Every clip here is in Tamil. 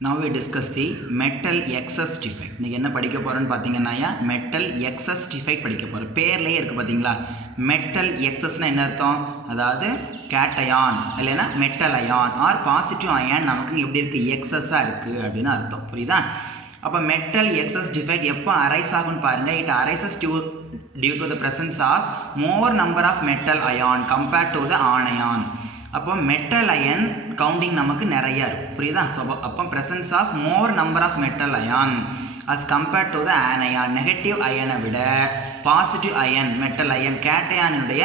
Now we discuss the metal excess defect. நீங்கள் என்ன படிக்க போகிறோன்னு பார்த்தீங்கன்னா metal excess defect படிக்க போகிறோம். பேர்லேயே இருக்குது பார்த்தீங்களா, metal excessனா என்ன அர்த்தம்? அதாவது கேட்டயான் இல்லைன்னா metal ion or positive ion நமக்கு எப்படி இருக்குது, எக்ஸஸாக இருக்குது அப்படின்னு அர்த்தம். புரியுதா? அப்போ மெட்டல் எக்ஸஸ் டிஃபெக்ட் எப்போ அரைஸ் ஆகும்னு பாருங்கள். It arises due to the presence of more number of metal ion compared to the anion. அப்போ மெட்டல் அயன் கவுண்டிங் நமக்கு நிறையா இருக்கும். புரியுதா? ஸோ அப்போ presence of more number of metal ion as compared to the anion. Negative அயனை விட பாசிட்டிவ் அயன் மெட்டல் அயன் கேட்டயானுடைய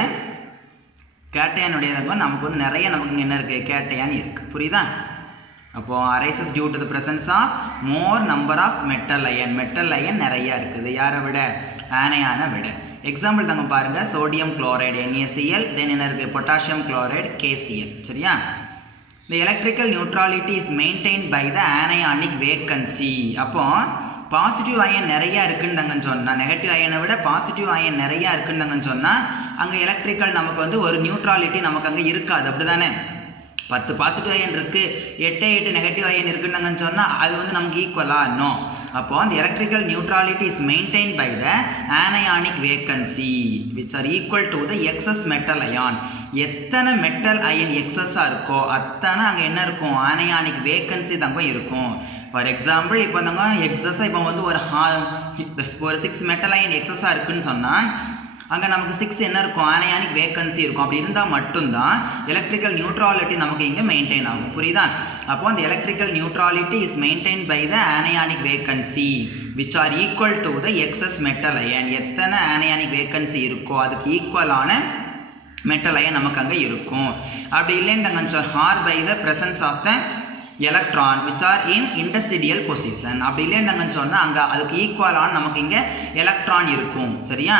நமக்கு வந்து நிறைய நமக்கு என்ன இருக்குது, கேட்டயான் இருக்குது. புரியுதா? அப்போ arises due to the presence of more number of metal ion நிறையா இருக்குது. யாரை விட? ஆனையான விட. எக்ஸாம்பிள் தாங்க பாருங்க, சோடியம் குளோரைடு NaCl, தென் என்ன இருக்குது, பொட்டாசியம் குளோரைடு KCl. சரியா? the electrical neutrality is maintained by the anionic vacancy. அப்போ பாசிட்டிவ் அயன் நிறையா இருக்குன்னு சொன்னால், நெகட்டிவ் அயனை விட பாசிட்டிவ் அயன் நிறையா இருக்குன்னு சொன்னால் அங்கே எலக்ட்ரிக்கல் நமக்கு வந்து ஒரு நியூட்ராலிட்டி நமக்கு அங்கே இருக்காது. அப்படி தானே? 10 பாசிட்டிவ் அயன் இருக்குது, 8 நெகட்டிவ் அயன் இருக்குன்னு சொன்னால் அது வந்து நமக்கு ஈக்குவலாக நோ. அப்போ அந்த electrical neutrality is maintain by the anionic vacancy which are equal to the excess metal ion. எத்தனை மெட்டல் அயன் எக்ஸஸாக இருக்கோ அத்தனை அங்கே என்ன இருக்கும், ஆனயானிக் வேக்கன்சி தாங்க இருக்கும். ஃபார் எக்ஸாம்பிள் இப்போ தாங்க எக்ஸஸாக இப்போ வந்து ஒரு 6 மெட்டல் அயன் எக்ஸஸாக இருக்குன்னு சொன்னால் அங்கே நமக்கு 6 என்ன இருக்கும், ஆனயானிக் வேக்கன்சி இருக்கும். அப்படி இருந்தால் மட்டும்தான் எலக்ட்ரிக்கல் நியூட்ராலிட்டி நமக்கு இங்கே மெயின்டைன் ஆகும். புரியுதா? அப்போ அந்த electrical neutrality is maintain by the anionic vacancy which are equal to the excess metal ion. எத்தனை ஆனயானிக் வேக்கன்சி இருக்கோ அதுக்கு ஈக்குவலான மெட்டல் அயன் நமக்கு அங்கே இருக்கும். அப்படி இல்லைன்னு or by the presence of the electron which are in industrial position. அப்படி இல்லைன்னு சொன்னால் அங்கே அதுக்கு ஈக்குவலான நமக்கு இங்கே எலக்ட்ரான் இருக்கும். சரியா?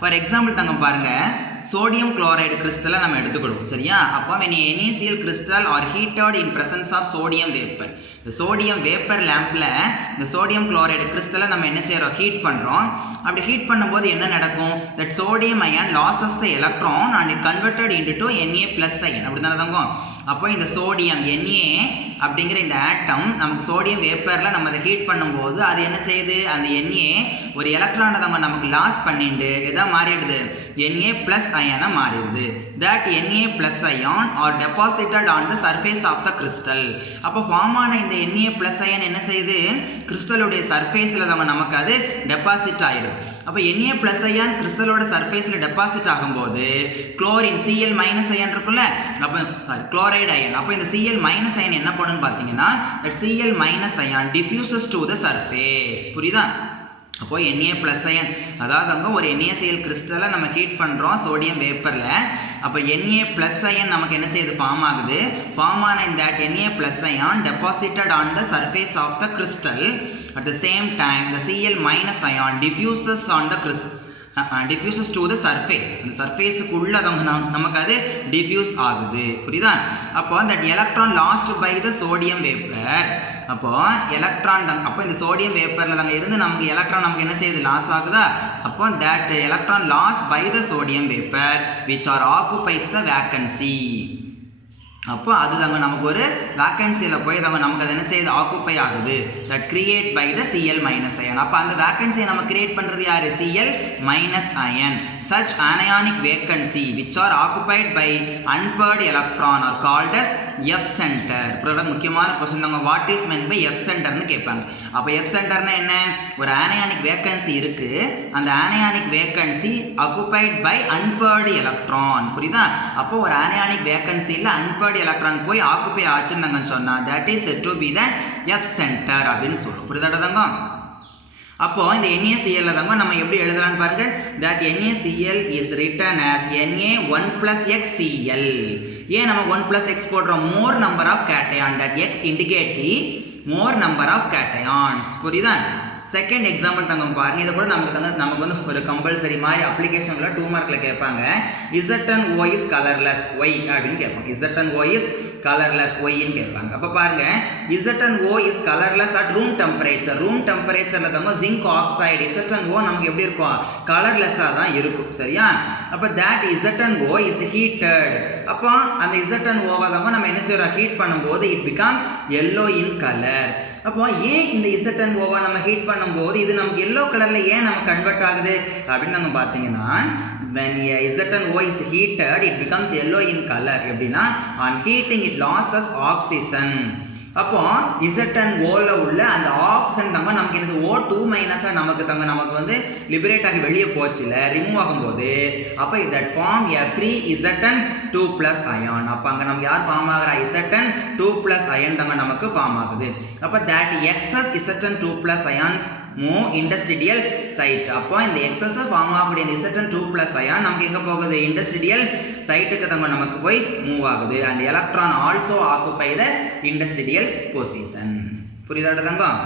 ஃபார் எக்ஸாம்பிள் தாங்க பாருங்க, சோடியம் குளோரைடு கிறிஸ்டலை நம்ம எடுத்துக்கிடுவோம். சரியா? அப்போ when NaCl crystal are heated in presence of sodium vapor, இந்த சோடியம் வேப்பர் லேம்பில் இந்த சோடியம் குளோரைடு கிறிஸ்டலை நம்ம என்ன செய்கிறோம், ஹீட் பண்ணுறோம். அப்படி ஹீட் பண்ணும்போது என்ன நடக்கும், that sodium ion losses the electron and it converted into Na+ ion. அப்படி தானே தாங்க? அப்போ இந்த சோடியம் Na அப்படிங்கிற இந்த ஆட்டம் நமக்கு சோடியம் வேப்பரில் நம்ம அதை ஹீட் பண்ணும்போது அது என்ன செய்யுது, அந்த Na ஒரு எலக்ட்ரானை தாங்க நமக்கு லாஸ் பண்ணிட்டு எதாவது மாறிடுது, Na+ அயனை மாறிடுது. That Na+ ion are deposited on the surface of the crystal. அப்போ ஃபார்ம் ஆன இந்த Na+ அயன் என்ன செய்யுது, கிறிஸ்டலுடைய சர்ஃபேஸில் தாங்க நமக்கு அது டெபாசிட் ஆயிடுது. அப்போ Na+ அயான் கிறிஸ்டலோட சர்ஃபேஸில் டெபாசிட் ஆகும்போது குளோரின் Cl- அயன் இருக்குல்ல, அப்போ குளோரைடு அயன். அப்போ இந்த Cl- அயன் என்ன பண்ணுன்னு பார்த்தீங்கன்னா that Cl- ion diffuses to the surface. புரியுதா? அப்போ Na+ அயன், அதாவது அங்கே ஒரு NaCl கிறிஸ்டலை நம்ம ஹீட் பண்ணுறோம் சோடியம் வேப்பரில். அப்போ Na+ அயன் நமக்கு என்ன செய்யுது, ஃபார்ம் ஆகுது. ஃபார்ம் ஆன இந்த Na+ ion deposited on the surface of the crystal. At the same time the Cl- ion diffuses on the crystal, diffuses to the surface. அந்த சர்ஃபேஸுக்குள்ள நமக்கு அது டிஃப்யூஸ் ஆகுது. புரியுதா? அப்போ அந்த electron lost by the sodium vapour. அப்போ எலக்ட்ரான் அப்போ இந்த சோடியம் வேப்பரில் தாங்க இருந்து நமக்கு எலக்ட்ரான் நமக்கு என்ன செய்யுது, லாஸ் ஆகுதா? அப்போ that electron loss by the sodium vapour which are occupies the vacancy. அப்போ அது தாங்க நமக்கு ஒரு வேக்கன்சியில் போய் தாங்க நமக்கு அது என்ன செய்யுது, ஆக்குப்பை ஆகுது. That create by the Cl- ion. அப்போ அந்த வேக்கன்சியை நம்ம கிரியேட் பண்ணுறது யார், Cl- ion. Such anionic vacancy which are occupied by unpaired electron are called as F center. முக்கியமான கொஸ்டின் தாங்க, what is mean by F centerன்னு கேட்பாங்க. அப்போ F centerனா என்ன, ஒரு anionic vacancy இருக்கு, அந்த anionic vacancy occupied by unpaired electron. புரியுதா? அப்போ ஒரு anionic vacancyல unpaired electron போய் ஆக்குப்பை ஆச்சுன்னு சொன்னா that is said to be the F center அப்படின்னு சொல்லுவோம். புரியுதாடா தாங்க? அப்போ இந்த NaCl தாங்க நம்ம எப்படி எழுதலாம்னு பாருங்க. that NaCl is written as Na1 + xCl. ஏன் நம்ம 1 + x போடுறோம், more number of cation, that x indicate the more number of cations. புரியுதா? செகண்ட் எக்ஸாம்பிள் தாங்க பாருங்க. இதை கூட நமக்கு வந்து ஒரு கம்பல்சரி மாதிரி அப்ளிகேஷனில் 2 மார்க்கில் கேட்பாங்க. Z and O is colorless, why அப்படின்னு கேட்பாங்க. Z and O is colourless ஒய்ன்னு கேட்பாங்க. அப்போ பாருங்க ZnO is colourless at room temperature. Room டெம்பரேச்சரில் தங்க ஜிங்க் ஆக்சைடு ZnO நமக்கு எப்படி இருக்கும், கலர்லெஸ்ஸாக தான் இருக்கும். சரியா? அப்போ that ZnO is heated. அப்போ அந்த ZnOவை தான் நம்ம என்ன செய்யறோம், ஹீட் பண்ணும்போது it becomes yellow in color. அப்போ ஏன் இந்த ZnOவை நம்ம ஹீட் பண்ணும்போது இது நமக்கு எல்லோ கலர்ல ஏன் நம்ம கன்வெர்ட் ஆகுது அப்படின்னு நம்ம பார்த்தீங்கன்னா, when ZnO is heated it becomes yellow in color. எப்படின்னா on heating it loses oxygen. அப்போ ZnOல உள்ள அந்த ஆக்சிஜன் தங்க நமக்கு என்ன O2 மைனஸா நமக்கு வந்து லிபரேட் ஆகி வெளியே போச்சுல, ரிமூவ் ஆகும்போது அப்போ that form a free Zn2 plus ion. அப்போ அங்கே நமக்கு யார் ஃபார்ம் ஆகுறா, Zn2 plus ion தங்க நமக்கு ஃபார்ம் ஆகுது. அப்போ that excess Zn2 plus ions move industrial side. அப்போ இந்த எக்ஸஸ் ஃபார்ம் ஆகக்கூடிய இந்த Zn2 plus ion நமக்கு எங்கே போகுது, இண்டஸ்ட்ரியல் சைட்டுக்கு தங்க நமக்கு போய் மூவ் ஆகுது. And electron also occupy the industrial position. புரியுதாட்ட தங்கம்?